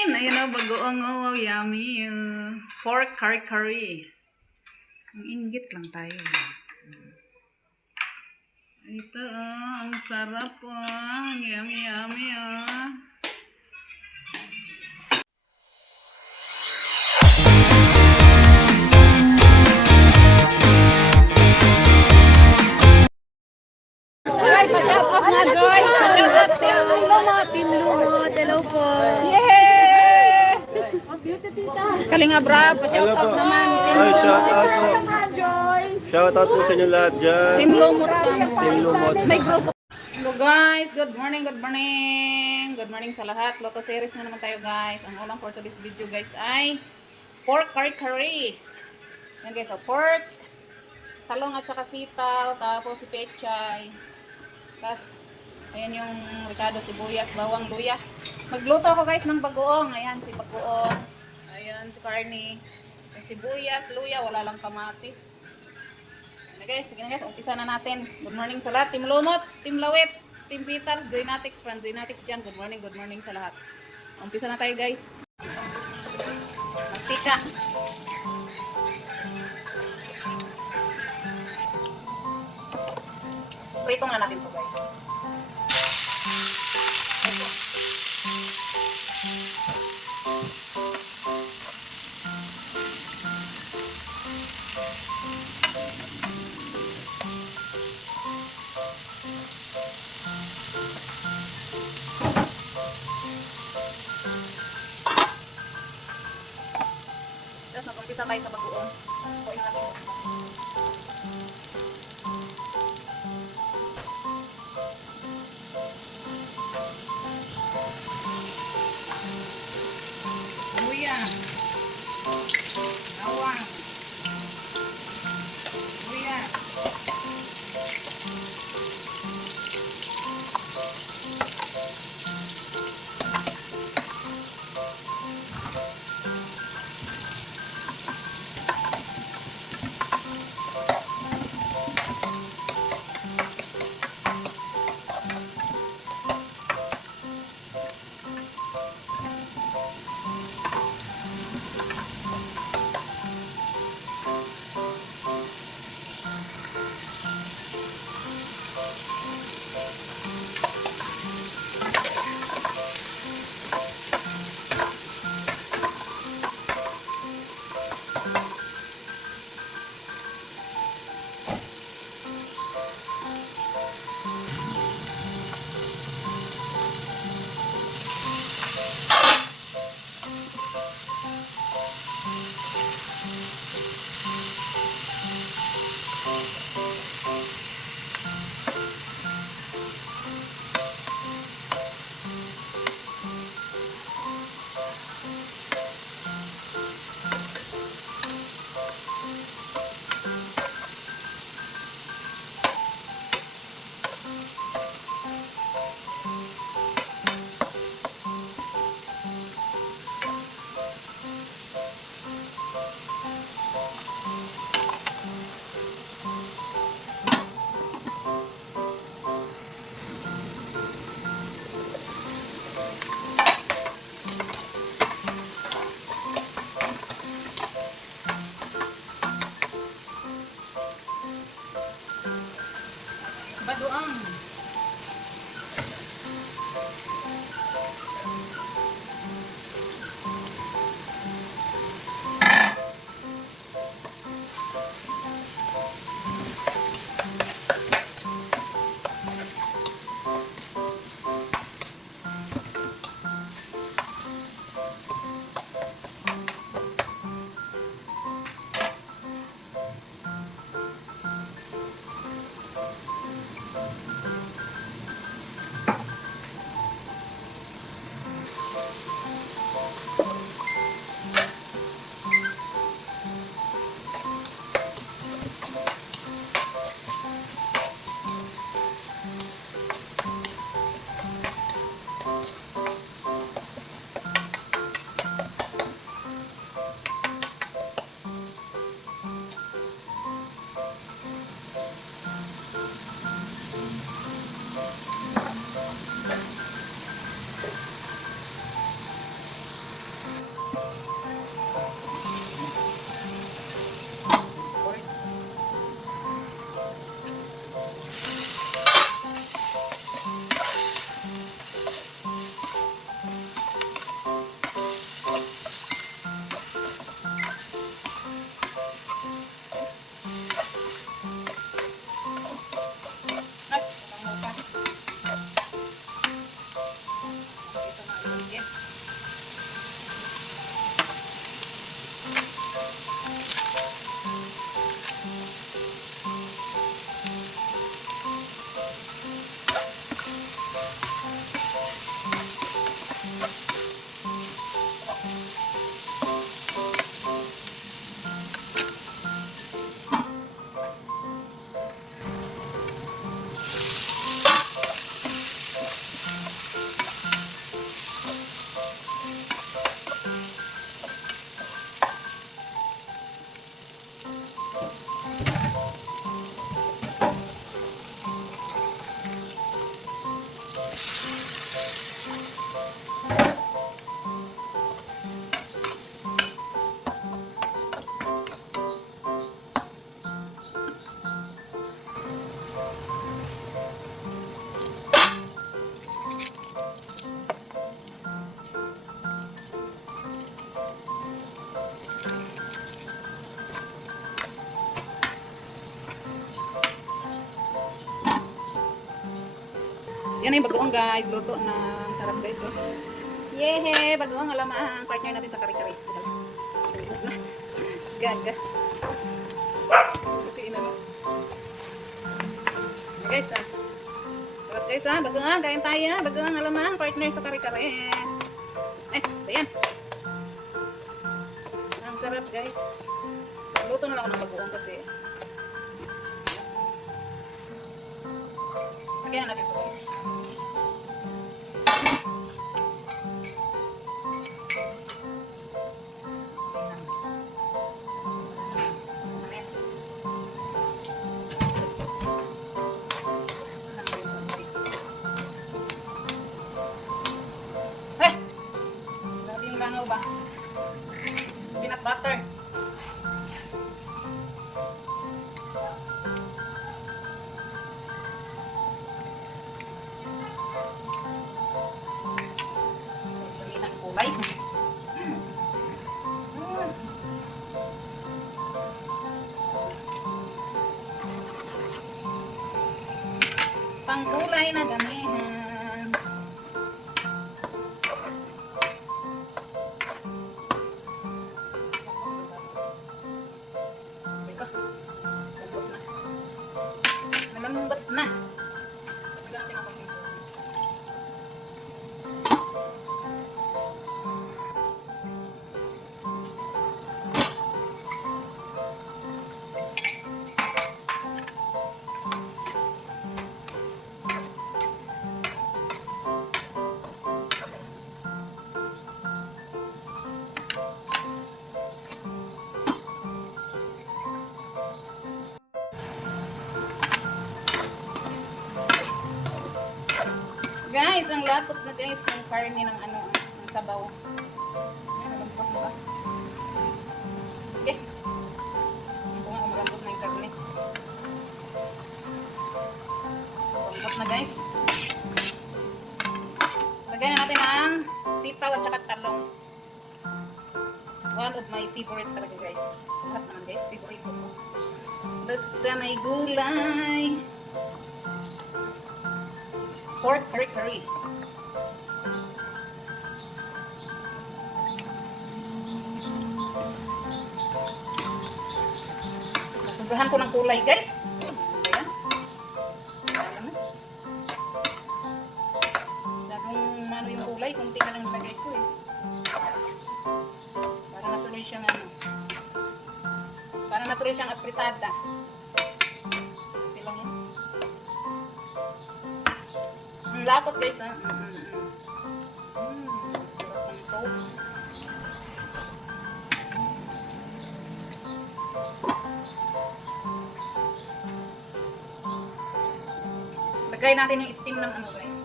Ayan na, bagoong oh, yummy. Pork curry. Ang inggit lang tayo. Ito, ang sarap oh. Yummy. Ay, pa-shout out nga, Joy! Pa-shout out Team Lumot! Hello po! Yay! Kalinga Brab, pa-shout out naman. Ay, shout out po. Shout out po sa inyo lahat dyan. Team Lumot kamo. Team Lumot. May group. Hello guys, good morning. Good morning sa lahat. Loto series na naman tayo guys. Ang ulam for today's video guys ay pork curry. Yan guys, so pork, talong at saka sitaw, tapos si pechay. Tapos, ayan yung ricado, sibuyas, bawang, luya. Magluto ako guys ng bagoong. Ayan si bagoong. Ayan si Carney. May sibuyas, luya, wala lang kamatis. Sige na guys, umpisa na natin. Good morning sa lahat. Team Lumot, Team Lawit, Team Peters, Joynatics, friend Joynatics dyan. Good morning sa lahat. Umpisa na tayo guys. Mastika. Prito nga natin to guys. Tapos mag-umpisa tayo sa bagoong. Kuin natin. Luya. Bawang. Luya. Yan ay bagoong guys. Luto na. Ang sarap guys. Oh. Yehey! Bagoong alamang partner natin sa kari-kari. Sulit na. Gaga. Kasi inano. Guys ah. Sarap guys ah. Bagoong. Kain tayo. Bagoong alamang partner sa kari-kari. Ayan. Ang sarap guys. Luto na lang ako ng bagoong kasi. Lagyan natin ito guys. Grabe yung langaw ba? Peanut butter. Damihan kulay. Pangkulay na damihan. Malambot na. Lagyan natin ang konting tubig. Guys, ang lapot na guys ng karne ng ano, ng sabaw. Ayan, malambot na ba? Okay. Ito nga, malambot na yung karne. Malambot na guys. Lagyan na natin ang sitaw at saka talong. One of my favorite talaga guys. Lahat naman guys, favorite ko. Basta may gulay. Pork curry. Sobrahan ko ng kulay, guys. Ayan. Masyadong mano yung kulay. Kunti na lang ilagay ko eh. Para natuloy siyang ano. Para natuloy siyang apritada. Okay lang yan. Ang lapot guys ha. Ang sauce. Lagay natin yung steam ng ano guys.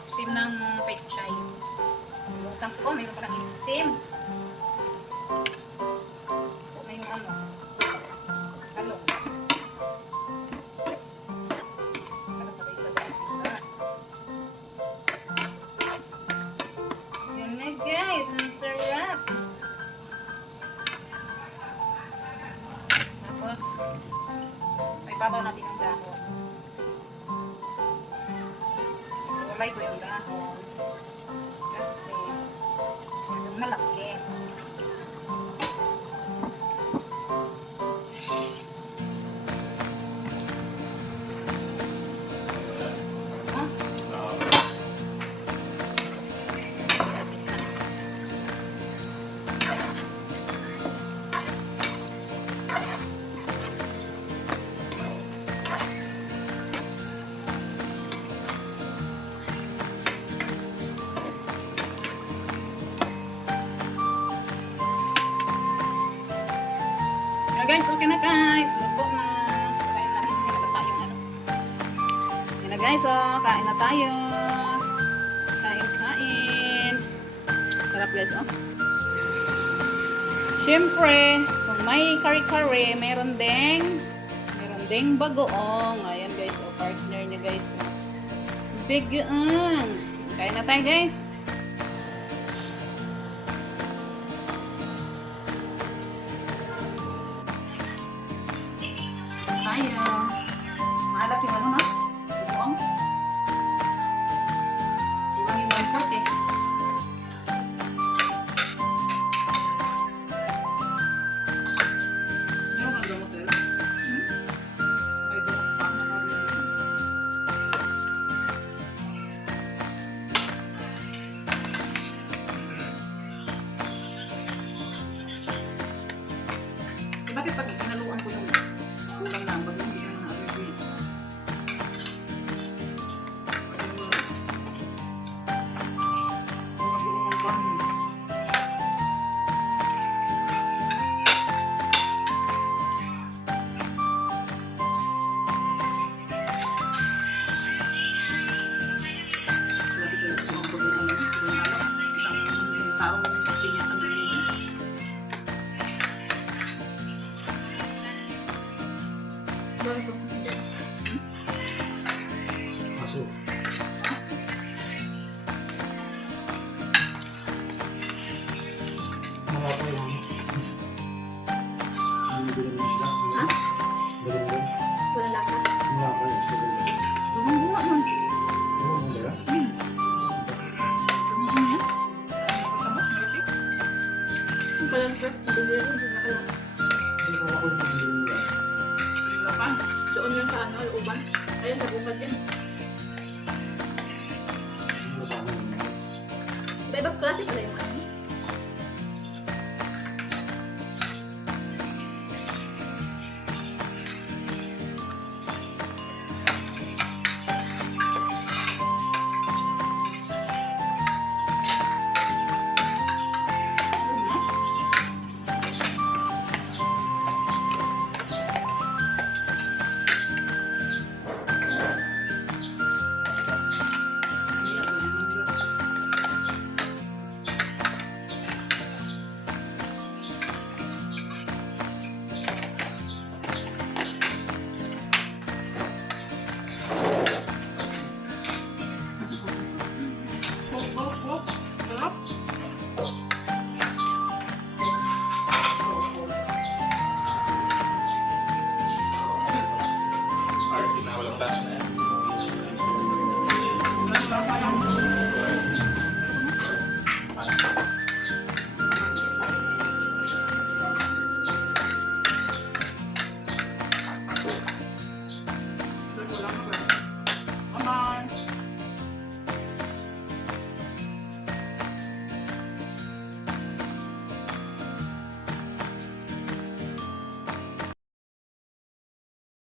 Steam ng pechay. Bukang ko, mayroon palang steam. So, may yung ano. Halo. Para sabay-sabay sila. Yan na guys, ang sarap. Tapos, may babaw natin yung dahon. Kulay ko yung dahon. Kasi, malaki. Guys, okay na guys. Luto na. Kain natin. Halata yung ano. Yan na guys, oh. Kain na tayo. Kain. Sarap guys, oh. Siyempre, kung may kare-kare, meron ding bagoong. Ayan guys, oh. Partner niya guys. Bigaan. Kain na tayo guys. Tayo. Maalat yung ano na? Bagoong. Grabe pag inaluan ko yung kulang lang. Bago hindi ka na na-review. Aso. Mga pa yun. Binibili mo sila. Ha? Dalawang. Wala lasa. Mga pa yun. Sila. Ang bunga man. Oo, hindi ah. Walang first. Bili rin. Hindi na alam. Hindi ko ako yung binibili nila. Wala pa. Doon yung sa ano, uban. Ayun, sa bungad yan. Hindi ko sana yun. Iba-ibang klase pala yung ano. Arts na walang lasa na yan.